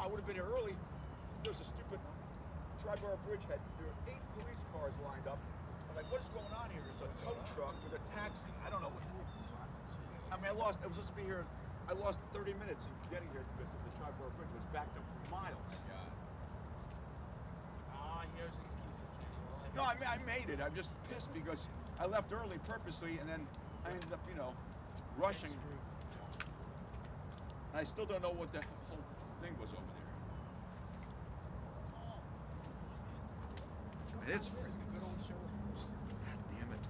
I would have been here early. There was a stupid Tri-Borough Bridge there were 8 police cars lined up. I'm like, what is going on here? There's a tow truck with a taxi. I don't know what movie was on. I mean, I was supposed to be here. I lost 30 minutes in getting here because of the Tri-Borough Bridge was backed up for miles. Here's excuses. No, I mean, I made it. I'm just pissed because I left early purposely, and then I ended up, rushing. I still don't know what the whole thing was over there. And it's the good old show. God damn it.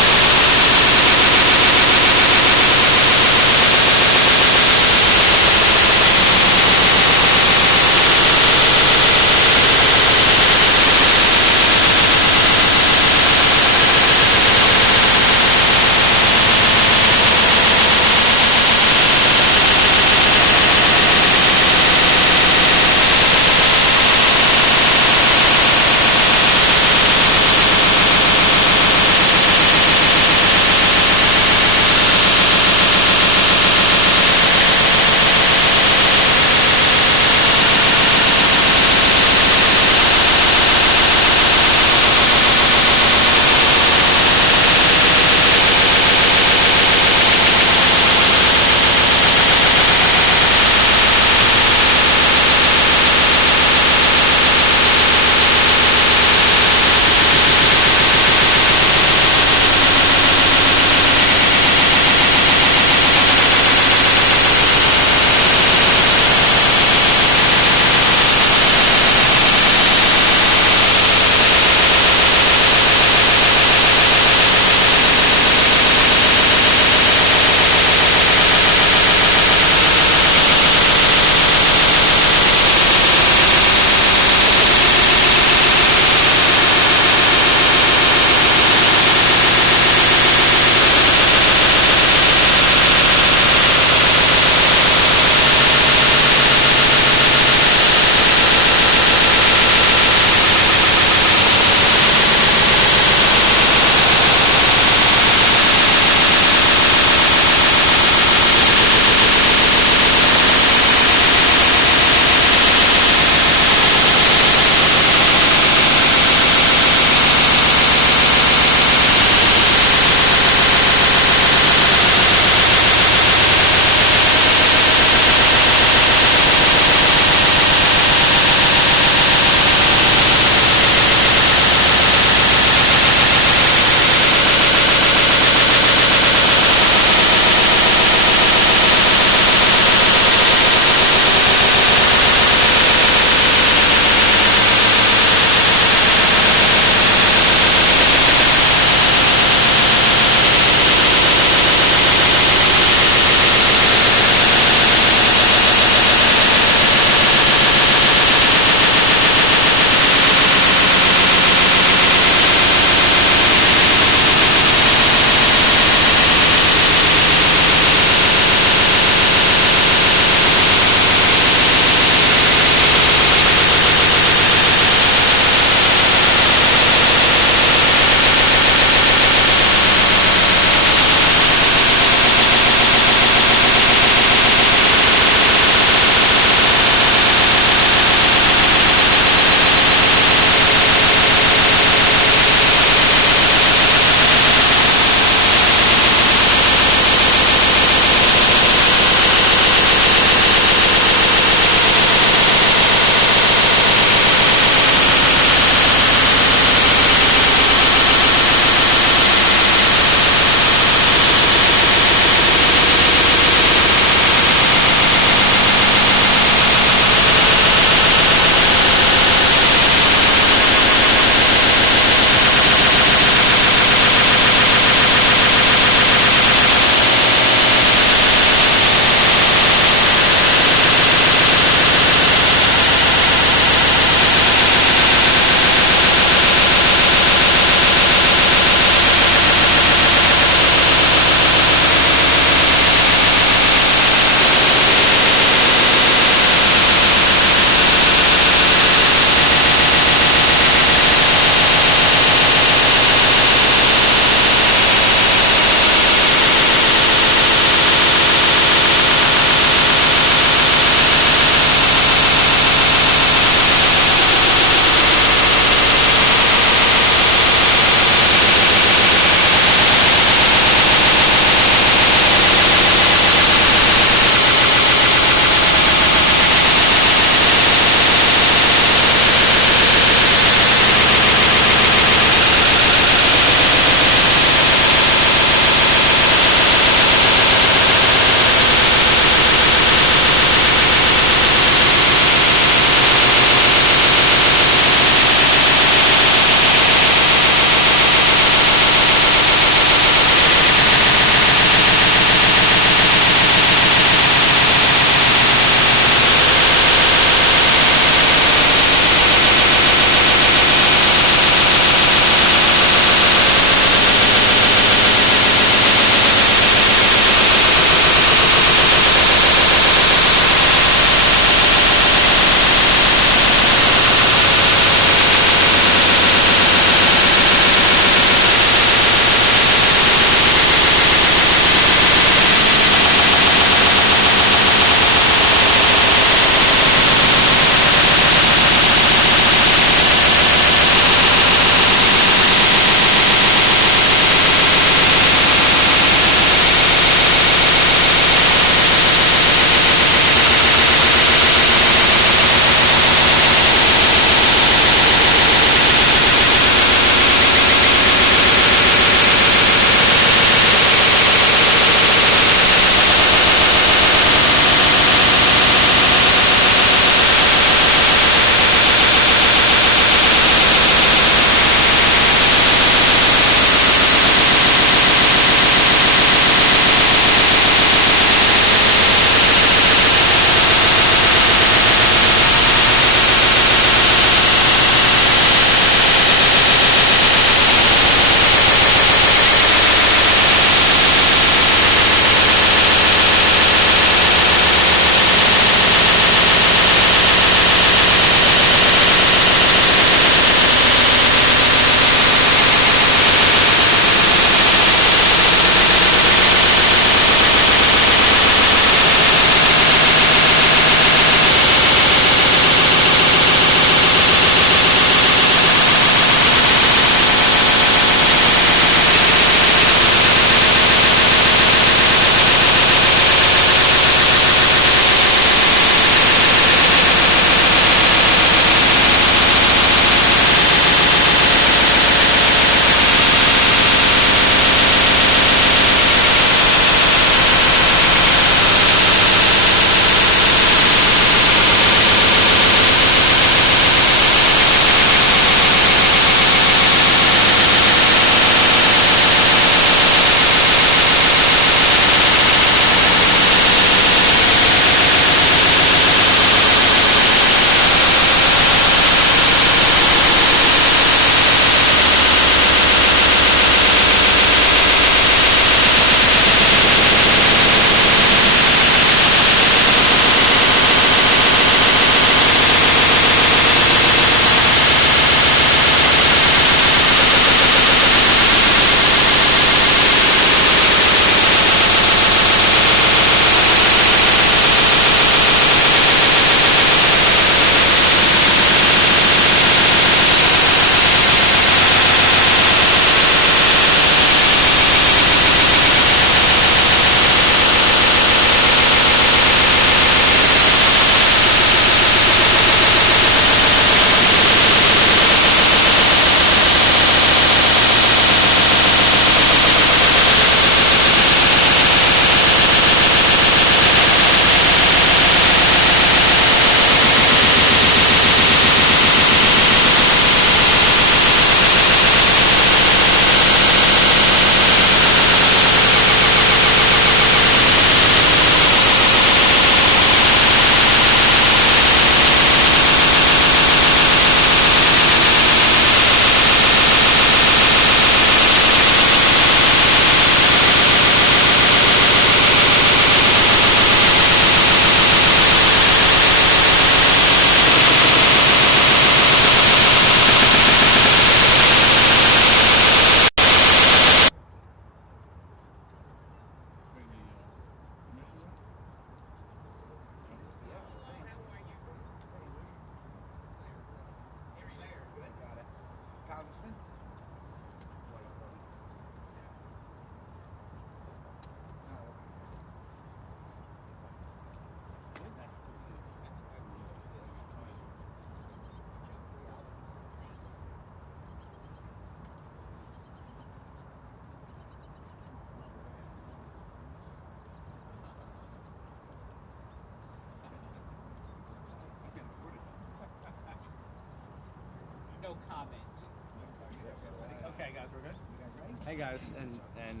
guys, we're good. You guys ready? Hey guys, and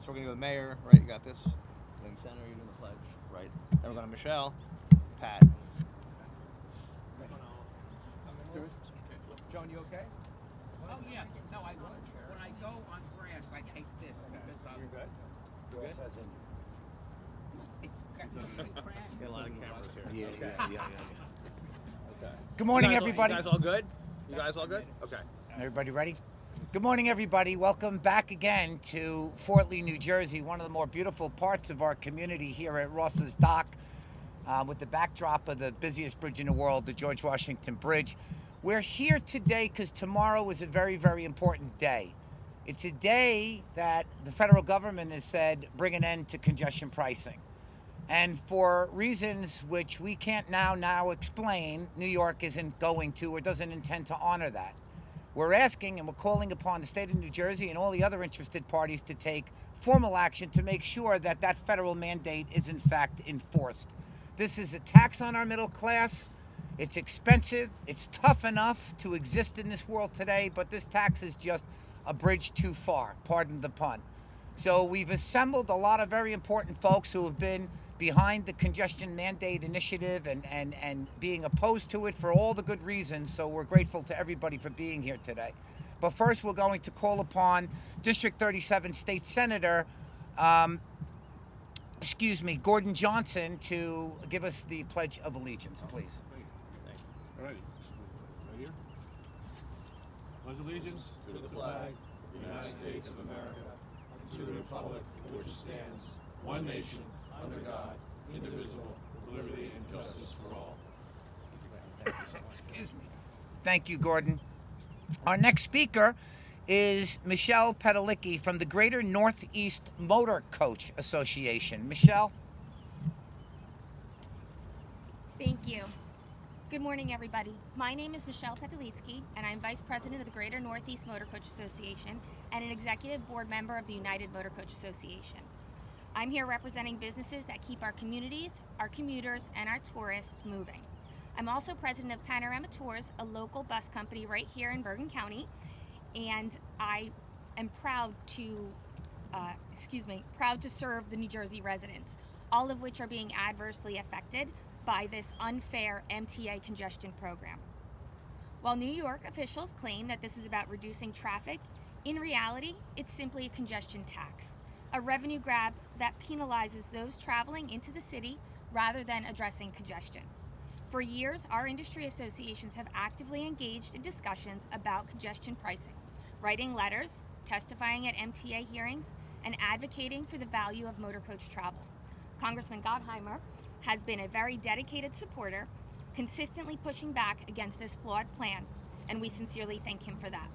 so we're gonna go to the mayor, right? You got this. Then Senator, you're doing the pledge, right? Then we're going to Michelle, Pat. Joan, you okay? Oh yeah. No, when I go on grass, I take this because You're good. Grass has it's Got a lot of cameras here. Yeah. Okay. Good morning, You guys everybody. You guys all good? You guys all good? Okay. Everybody ready? Good morning, everybody. Welcome back again to Fort Lee, New Jersey, one of the more beautiful parts of our community here at Ross's Dock, with the backdrop of the busiest bridge in the world, the George Washington Bridge. We're here today because tomorrow is a very, very important day. It's a day that the federal government has said bring an end to congestion pricing. And for reasons which we can't now explain, New York isn't going to or doesn't intend to honor that. We're asking and we're calling upon the state of New Jersey and all the other interested parties to take formal action to make sure that that federal mandate is in fact enforced. This is a tax on our middle class. It's expensive. It's tough enough to exist in this world today, but this tax is just a bridge too far, pardon the pun. So we've assembled a lot of very important folks who have been behind the congestion mandate initiative and being opposed to it for all the good reasons. So we're grateful to everybody for being here today. But first, we're going to call upon District 37 State Senator, Gordon Johnson, to give us the Pledge of Allegiance, please. All righty. Right here. Pledge allegiance to the flag of the United States of America and to the republic for which it stands, one nation, under God, indivisible, with liberty and justice for all. Excuse me. Thank you, Gordon. Our next speaker is Michelle Petalicki from the Greater Northeast Motor Coach Association. Michelle? Thank you. Good morning, everybody. My name is Michelle Petalicki, and I'm Vice President of the Greater Northeast Motor Coach Association and an Executive Board Member of the United Motor Coach Association. I'm here representing businesses that keep our communities, our commuters, and our tourists moving. I'm also president of Panorama Tours, a local bus company right here in Bergen County, and I am proud to serve the New Jersey residents, all of which are being adversely affected by this unfair MTA congestion program. While New York officials claim that this is about reducing traffic, in reality, it's simply a congestion tax, a revenue grab that penalizes those traveling into the city rather than addressing congestion. For years, our industry associations have actively engaged in discussions about congestion pricing, writing letters, testifying at MTA hearings, and advocating for the value of motor coach travel. Congressman Gottheimer has been a very dedicated supporter, consistently pushing back against this flawed plan, and we sincerely thank him for that.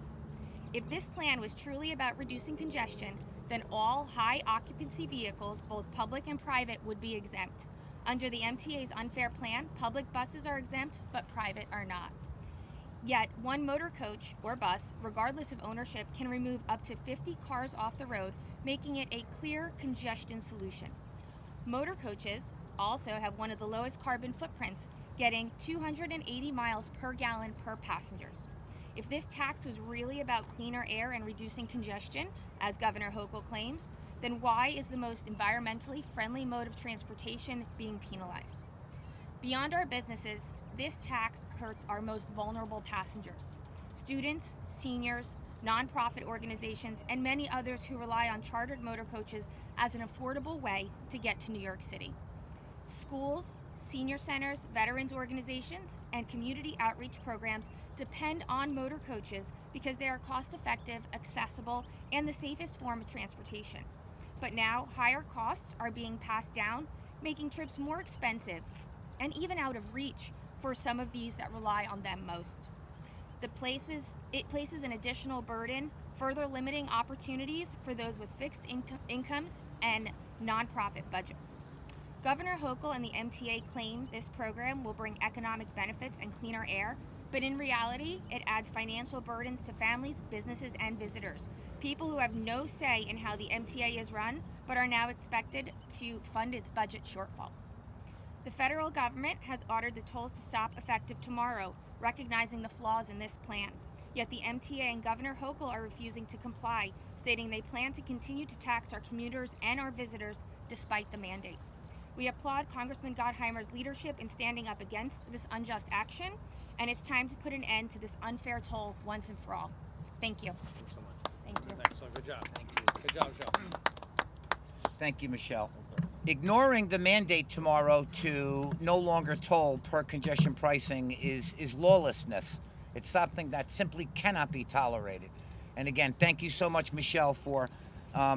If this plan was truly about reducing congestion, then all high occupancy vehicles, both public and private, would be exempt. Under the MTA's unfair plan, public buses are exempt, but private are not. Yet, one motor coach or bus, regardless of ownership, can remove up to 50 cars off the road, making it a clear congestion solution. Motor coaches also have one of the lowest carbon footprints, getting 280 miles per gallon per passengers. If this tax was really about cleaner air and reducing congestion, as Governor Hochul claims, then why is the most environmentally friendly mode of transportation being penalized? Beyond our businesses, this tax hurts our most vulnerable passengers: students, seniors, nonprofit organizations, and many others who rely on chartered motor coaches as an affordable way to get to New York City. Schools, senior centers, veterans organizations, and community outreach programs depend on motor coaches because they are cost-effective, accessible, and the safest form of transportation. But now, higher costs are being passed down, making trips more expensive and even out of reach for some of these that rely on them most. It places an additional burden, further limiting opportunities for those with fixed incomes and nonprofit budgets. Governor Hochul and the MTA claim this program will bring economic benefits and cleaner air, but in reality, it adds financial burdens to families, businesses, and visitors, people who have no say in how the MTA is run, but are now expected to fund its budget shortfalls. The federal government has ordered the tolls to stop effective tomorrow, recognizing the flaws in this plan. Yet the MTA and Governor Hochul are refusing to comply, stating they plan to continue to tax our commuters and our visitors despite the mandate. We applaud Congressman Gottheimer's leadership in standing up against this unjust action, and it's time to put an end to this unfair toll once and for all. Thank you. Thanks so much. Thank you. Excellent. Good job. Thank you. Good job, Joe. Thank you, Michelle. Ignoring the mandate tomorrow to no longer toll per congestion pricing is lawlessness. It's something that simply cannot be tolerated. And again, thank you so much, Michelle, for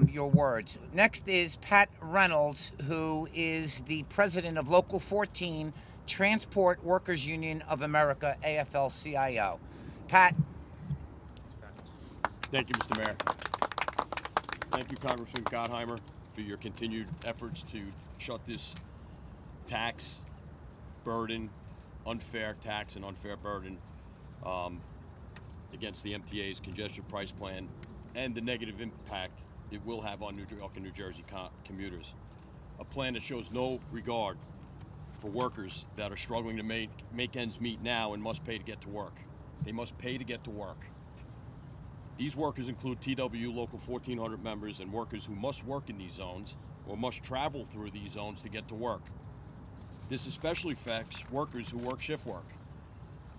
your words. Next is Pat Reynolds, who is the president of Local 14, Transport Workers Union of America, AFL-CIO. Pat. Thank you, Mr. Mayor. Thank you, Congressman Gottheimer, for your continued efforts to shut this tax burden, unfair tax and unfair burden against the MTA's congestion price plan and the negative impact it will have on New York and New Jersey commuters. A plan that shows no regard for workers that are struggling to make ends meet now and must pay to get to work. They must pay to get to work. These workers include TW Local 1400 members and workers who must work in these zones or must travel through these zones to get to work. This especially affects workers who work shift work.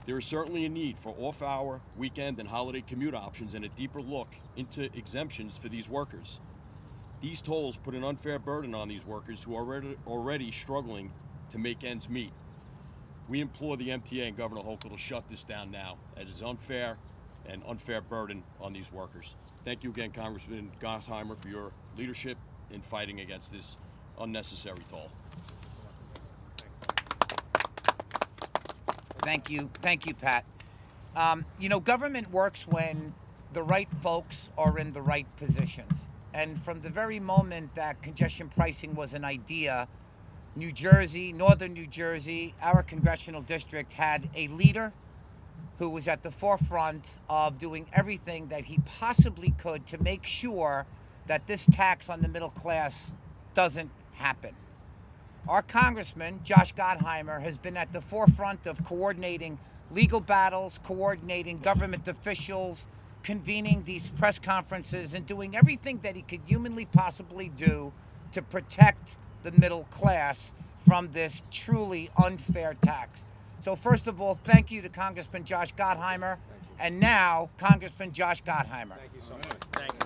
There is certainly a need for off-hour, weekend, and holiday commute options and a deeper look into exemptions for these workers. These tolls put an unfair burden on these workers who are already struggling to make ends meet. We implore the MTA and Governor Hochul to shut this down now. It is unfair and unfair burden on these workers. Thank you again, Congressman Gottheimer, for your leadership in fighting against this unnecessary toll. Thank you, Pat. You know, government works when the right folks are in the right positions. And from the very moment that congestion pricing was an idea, New Jersey, northern New Jersey, our congressional district had a leader who was at the forefront of doing everything that he possibly could to make sure that this tax on the middle class doesn't happen. Our Congressman, Josh Gottheimer, has been at the forefront of coordinating legal battles, coordinating government officials, convening these press conferences, and doing everything that he could humanly possibly do to protect the middle class from this truly unfair tax. So first of all, thank you to Congressman Josh Gottheimer, and now Congressman Josh Gottheimer. Thank you so much. Thank you.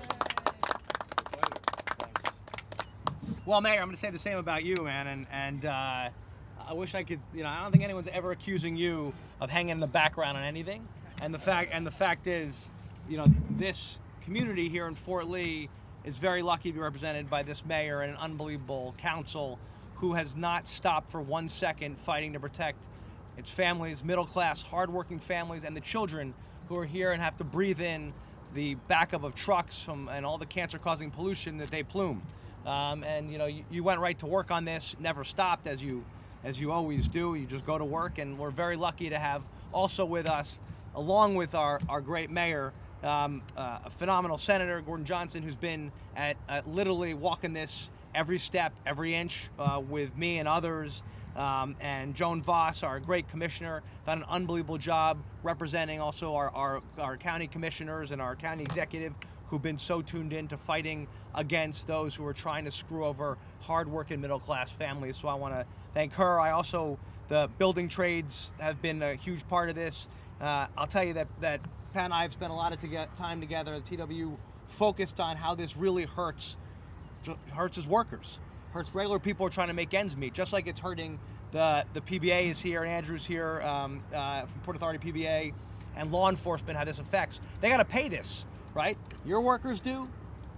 Well, Mayor, I'm going to say the same about you, man, and I wish I could. You know, I don't think anyone's ever accusing you of hanging in the background on anything. And the fact is, you know, this community here in Fort Lee is very lucky to be represented by this mayor and an unbelievable council who has not stopped for 1 second fighting to protect its families, middle class, hardworking families, and the children who are here and have to breathe in the backup of trucks and all the cancer-causing pollution that they plume. And you know, you went right to work on this, never stopped, as you always do. You just go to work, and we're very lucky to have also with us, along with our great mayor, a phenomenal Senator, Gordon Johnson, who's been at literally walking this every step, every inch with me and others. And Joan Voss, our great commissioner, done an unbelievable job representing also our county commissioners and our county executive, who've been so tuned in to fighting against those who are trying to screw over hard-working middle-class families. So I want to thank her. The building trades have been a huge part of this. I'll tell you that Pat and I have spent a lot of time together. The TW focused on how this really hurts as workers, hurts regular people who are trying to make ends meet, just like it's hurting the PBA is here, and Andrew's here from Port Authority PBA, and law enforcement, how this affects. They got to pay this, right? Your workers do,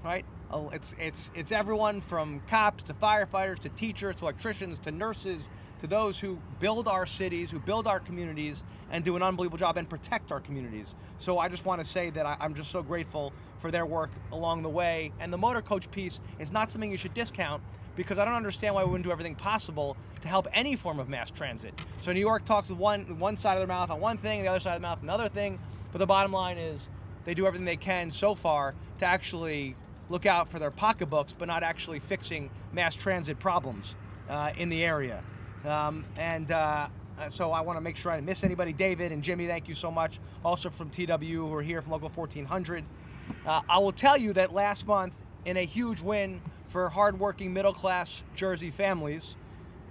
right? It's everyone from cops to firefighters to teachers to electricians to nurses to those who build our cities, who build our communities, and do an unbelievable job and protect our communities. So I just want to say that I'm just so grateful for their work along the way. And the motor coach piece is not something you should discount, because I don't understand why we wouldn't do everything possible to help any form of mass transit. So New York talks with one side of their mouth on one thing, the other side of the mouth another thing, but the bottom line is they do everything they can so far to actually look out for their pocketbooks, but not actually fixing mass transit problems in the area. so I want to make sure I didn't miss anybody. David and Jimmy, thank you so much. Also from TW, who are here from Local 1400. I will tell you that last month, in a huge win for hardworking middle-class Jersey families,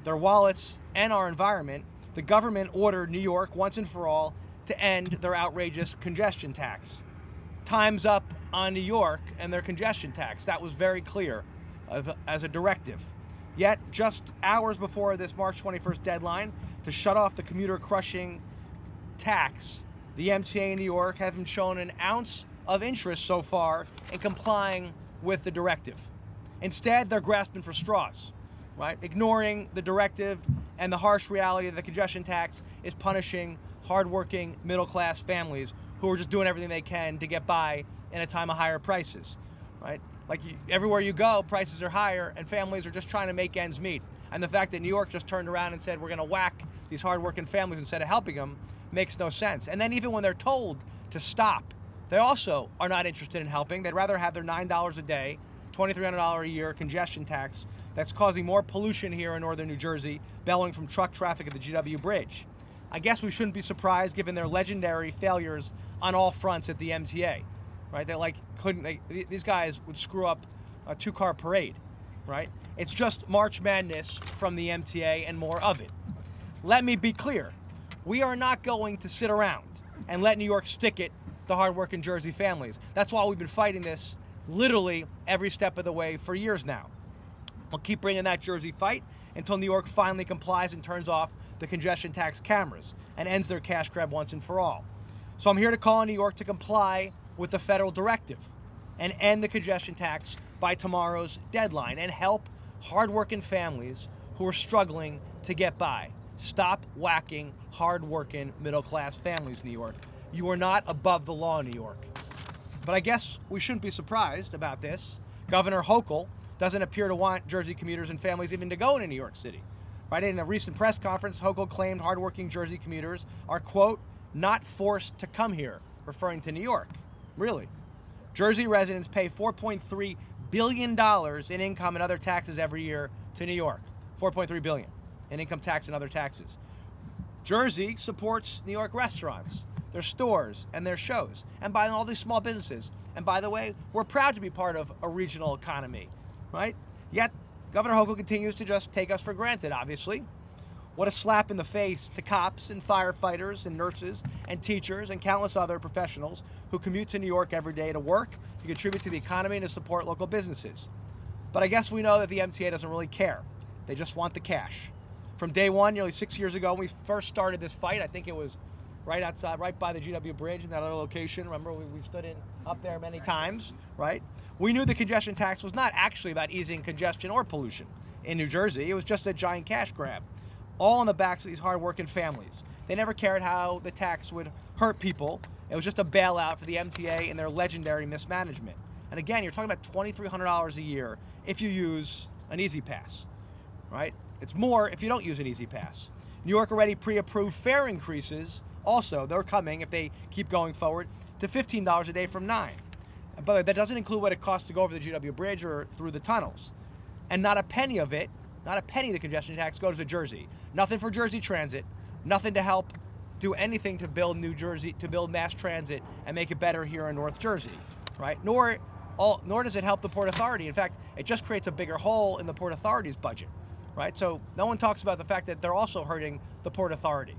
their wallets, and our environment, the government ordered New York once and for all to end their outrageous congestion tax. Time's up on New York and their congestion tax. That was very clear as a directive. Yet, just hours before this March 21st deadline to shut off the commuter-crushing tax, the MTA in New York haven't shown an ounce of interest so far in complying with the directive. Instead, they're grasping for straws, right? Ignoring the directive and the harsh reality that the congestion tax is punishing hardworking middle-class families who are just doing everything they can to get by in a time of higher prices, right? Like everywhere you go, prices are higher and families are just trying to make ends meet. And the fact that New York just turned around and said we're going to whack these hardworking families instead of helping them makes no sense. And then even when they're told to stop, they also are not interested in helping. They'd rather have their $9 a day, $2,300 a year congestion tax that's causing more pollution here in northern New Jersey, bellowing from truck traffic at the GW Bridge. I guess we shouldn't be surprised given their legendary failures on all fronts at the MTA, right? These guys would screw up a two-car parade, right? It's just March Madness from the MTA and more of it. Let me be clear. We are not going to sit around and let New York stick it to hardworking Jersey families. That's why we've been fighting this literally every step of the way for years now. We'll keep bringing that Jersey fight until New York finally complies and turns off the congestion tax cameras and ends their cash grab once and for all. So I'm here to call on New York to comply with the federal directive and end the congestion tax by tomorrow's deadline and help hardworking families who are struggling to get by. Stop whacking hardworking middle-class families, New York. You are not above the law, New York. But I guess we shouldn't be surprised about this. Governor Hochul doesn't appear to want Jersey commuters and families even to go into New York City. Right? In a recent press conference, Hochul claimed hardworking Jersey commuters are, quote, not forced to come here, referring to New York. Really? Jersey residents pay $4.3 billion in income and other taxes every year to New York. $4.3 billion in income tax and other taxes. Jersey supports New York restaurants, their stores, and their shows, and by all these small businesses. And by the way, we're proud to be part of a regional economy, right? Yet, Governor Hochul continues to just take us for granted, obviously. What a slap in the face to cops and firefighters and nurses and teachers and countless other professionals who commute to New York every day to work, to contribute to the economy, and to support local businesses. But I guess we know that the MTA doesn't really care. They just want the cash. From day one, nearly 6 years ago, when we first started this fight, I think it was right outside, right by the GW Bridge in that other location. Remember, we've stood up there many times, right? We knew the congestion tax was not actually about easing congestion or pollution in New Jersey. It was just a giant cash grab, all on the backs of these hardworking families. They never cared how the tax would hurt people. It was just a bailout for the MTA and their legendary mismanagement. And again, you're talking about $2,300 a year if you use an Easy Pass, right? It's more if you don't use an Easy Pass. New York already pre-approved fare increases. Also, they're coming, if they keep going forward, to $15 a day from $9. But that doesn't include what it costs to go over the GW Bridge or through the tunnels. And not a penny of it, not a penny of the congestion tax goes to Jersey. Nothing for Jersey Transit, nothing to help do anything to build New Jersey, to build mass transit and make it better here in North Jersey, right? Nor does it help the Port Authority. In fact, it just creates a bigger hole in the Port Authority's budget, right? So no one talks about the fact that they're also hurting the Port Authority.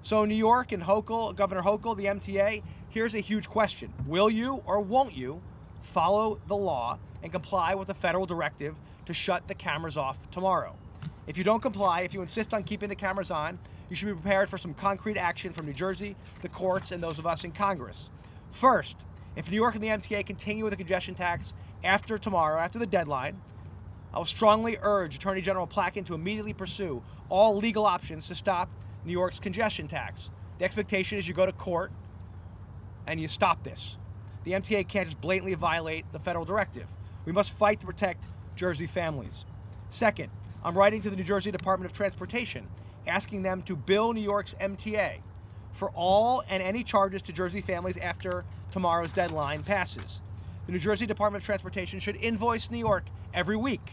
So New York and Hochul, Governor Hochul, the MTA, here's a huge question. Will you or won't you follow the law and comply with the federal directive to shut the cameras off tomorrow? If you don't comply, if you insist on keeping the cameras on, you should be prepared for some concrete action from New Jersey, the courts, and those of us in Congress. First, if New York and the MTA continue with the congestion tax after tomorrow, after the deadline, I will strongly urge Attorney General Placken to immediately pursue all legal options to stop New York's congestion tax. The expectation is you go to court and you stop this. The MTA can't just blatantly violate the federal directive. We must fight to protect Jersey families. Second, I'm writing to the New Jersey Department of Transportation, asking them to bill New York's MTA for all and any charges to Jersey families after tomorrow's deadline passes. The New Jersey Department of Transportation should invoice New York every week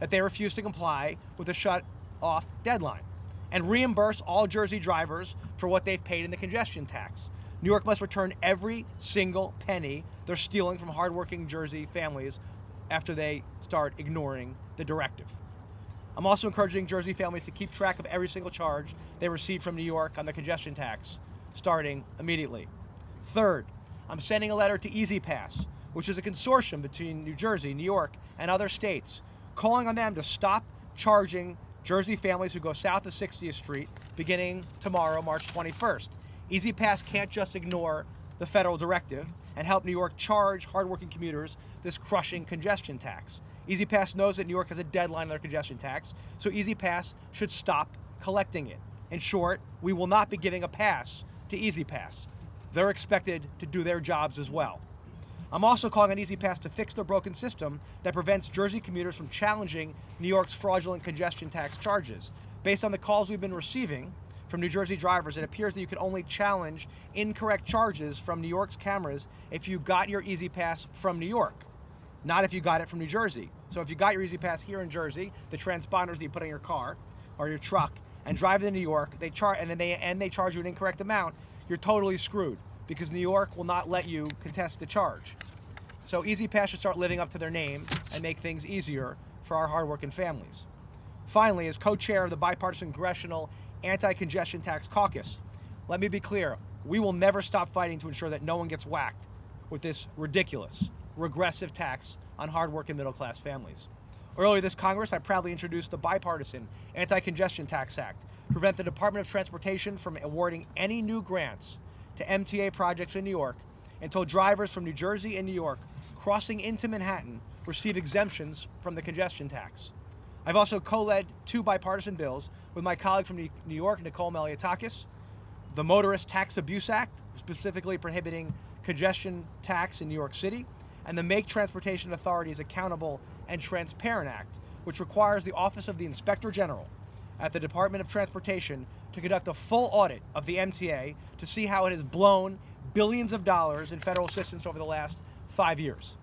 that they refuse to comply with the shut-off deadline. and reimburse all Jersey drivers for what they've paid in the congestion tax. New York must return every single penny they're stealing from hardworking Jersey families after they start ignoring the directive. I'm also encouraging Jersey families to keep track of every single charge they receive from New York on the congestion tax, starting immediately. Third, I'm sending a letter to E-ZPass, which is a consortium between New Jersey, New York, and other states, calling on them to stop charging Jersey families who go south of 60th Street beginning tomorrow, March 21st. E-ZPass can't just ignore the federal directive and help New York charge hardworking commuters this crushing congestion tax. E-ZPass knows that New York has a deadline on their congestion tax, so E-ZPass should stop collecting it. In short, we will not be giving a pass to E-ZPass. They're expected to do their jobs as well. I'm also calling on E-ZPass to fix their broken system that prevents Jersey commuters from challenging New York's fraudulent congestion tax charges. Based on the calls we've been receiving from New Jersey drivers, it appears that you can only challenge incorrect charges from New York's cameras if you got your E-ZPass from New York, not if you got it from New Jersey. So if you got your E-ZPass here in Jersey, the transponders that you put on your car or your truck, and drive to New York, they charge you an incorrect amount, you're totally screwed, because New York will not let you contest the charge. So E-ZPass should start living up to their name and make things easier for our hardworking families. Finally, as co-chair of the bipartisan Congressional Anti-Congestion Tax Caucus, let me be clear, we will never stop fighting to ensure that no one gets whacked with this ridiculous, regressive tax on hardworking middle-class families. Earlier this Congress, I proudly introduced the bipartisan Anti-Congestion Tax Act to prevent the Department of Transportation from awarding any new grants to MTA projects in New York until drivers from New Jersey and New York crossing into Manhattan receive exemptions from the congestion tax. I've also co-led 2 bipartisan bills with my colleague from New York, Nicole Maliotakis, the Motorist Tax Abuse Act, specifically prohibiting congestion tax in New York City, and the Make Transportation Authorities Accountable and Transparent Act, which requires the Office of the Inspector General at the Department of Transportation to conduct a full audit of the MTA to see how it has blown billions of dollars in federal assistance over the last 5 years.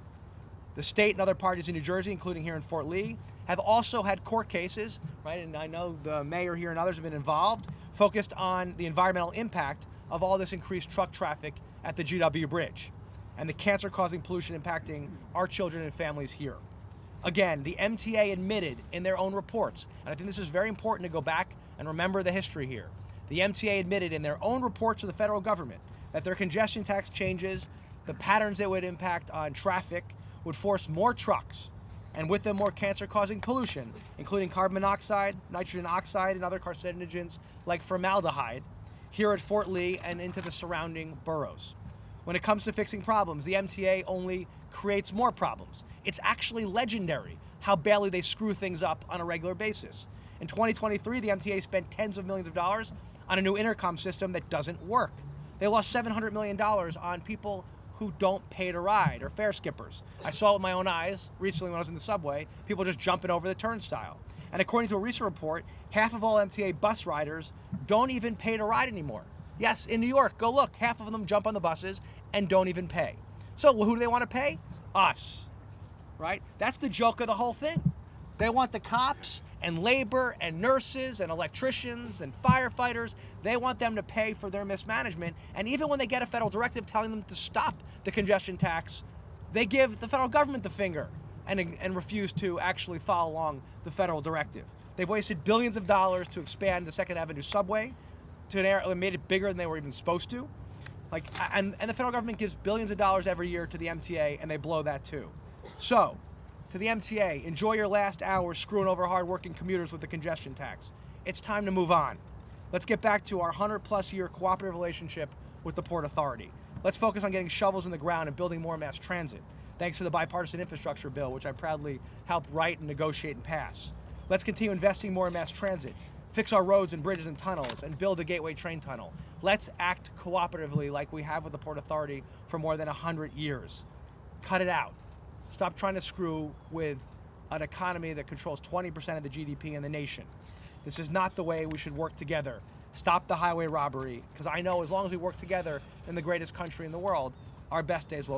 The state and other parties in New Jersey, including here in Fort Lee, have also had court cases, right? And I know the mayor here and others have been involved, focused on the environmental impact of all this increased truck traffic at the GW Bridge and the cancer-causing pollution impacting our children and families here. Again, the MTA admitted in their own reports, and I think this is very important to go back and remember the history here. The MTA admitted in their own reports to the federal government that their congestion tax changes, the patterns it would impact on traffic, would force more trucks, and with them more cancer-causing pollution, including carbon monoxide, nitrogen oxide, and other carcinogens like formaldehyde, here at Fort Lee and into the surrounding boroughs. When it comes to fixing problems, the MTA only creates more problems. It's actually legendary how badly they screw things up on a regular basis. In 2023, the MTA spent tens of millions of dollars on a new intercom system that doesn't work. They lost $700 million on people who don't pay to ride, or fare skippers. I saw it with my own eyes recently when I was in the subway, people just jumping over the turnstile. And according to a recent report, half of all MTA bus riders don't even pay to ride anymore. Yes, in New York, go look, half of them jump on the buses and don't even pay. So who do they want to pay? Us, right? That's the joke of the whole thing. They want the cops and labor and nurses and electricians and firefighters, they want them to pay for their mismanagement. And even when they get a federal directive telling them to stop the congestion tax, they give the federal government the finger and refuse to actually follow along the federal directive. They've wasted billions of dollars to expand the 2nd Avenue subway to an area that made it bigger than they were even supposed to. And the federal government gives billions of dollars every year to the MTA, and they blow that too. So, to the MTA, enjoy your last hours screwing over hardworking commuters with the congestion tax. It's time to move on. Let's get back to our 100+ year cooperative relationship with the Port Authority. Let's focus on getting shovels in the ground and building more mass transit, thanks to the bipartisan infrastructure bill, which I proudly helped write and negotiate and pass. Let's continue investing more in mass transit, fix our roads and bridges and tunnels, and build a Gateway train tunnel. Let's act cooperatively like we have with the Port Authority for more than 100 years. Cut it out. Stop trying to screw with an economy that controls 20% of the GDP in the nation. This is not the way we should work together. Stop the highway robbery, because I know as long as we work together in the greatest country in the world, our best days will